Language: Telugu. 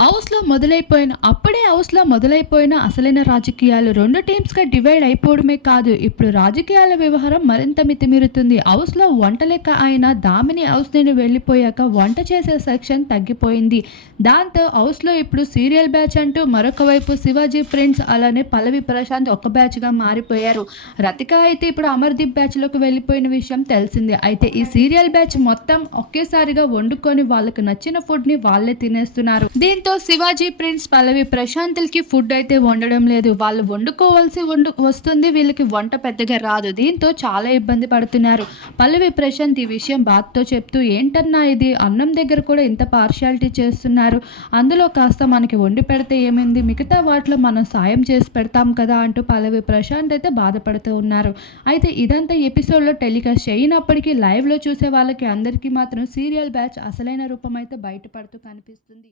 హౌస్లో మొదలైపోయిన అప్పుడే హౌస్లో మొదలైపోయిన అసలైన రాజకీయాలు రెండు టీమ్స్గా డివైడ్ అయిపోవడమే కాదు. ఇప్పుడు రాజకీయాల వ్యవహారం మరింత మితిమీరుతుంది. హౌస్లో వంట లెక్క అయిన దామిని హౌస్ నేను వెళ్ళిపోయాక వంట చేసే సెక్షన్ తగ్గిపోయింది. దాంతో హౌస్లో ఇప్పుడు సీరియల్ బ్యాచ్ అంటూ మరొక వైపు శివాజీ ఫ్రెండ్స్ అలానే పల్లవి ప్రశాంత్ ఒక బ్యాచ్గా మారిపోయారు. రతిక అయితే ఇప్పుడు అమర్దీప్ బ్యాచ్లోకి వెళ్ళిపోయిన విషయం తెలిసింది. అయితే ఈ సీరియల్ బ్యాచ్ మొత్తం ఒకేసారిగా వండుకొని వాళ్ళకు నచ్చిన ఫుడ్ని వాళ్ళే తినేస్తున్నారు. దీంతో దీంతో శివాజీ ప్రిన్స్ పల్లవి ప్రశాంతులకి ఫుడ్ అయితే వండడం లేదు. వాళ్ళు వండుకోవాల్సి వండు వస్తుంది. వీళ్ళకి వంట పెద్దగా రాదు. దీంతో చాలా ఇబ్బంది పడుతున్నారు. పల్లవి ప్రశాంత్ ఈ విషయం బాధతో చెప్తూ ఏంటన్నా ఇది? అన్నం దగ్గర కూడా ఇంత పార్షాలిటీ చేస్తున్నారు. అందులో కాస్త మనకి వండి పెడితే ఏమైంది? మిగతా వాటిలో మనం సాయం చేసి పెడతాం కదా అంటూ పల్లవి ప్రశాంత్ అయితే బాధపడుతూ ఉన్నారు. అయితే ఇదంతా ఎపిసోడ్లో టెలికాస్ట్ చేయనప్పటికీ లైవ్లో చూసే వాళ్ళకి అందరికీ మాత్రం సీరియల్ బ్యాచ్ అసలైన రూపం అయితే బయటపడుతూ కనిపిస్తుంది.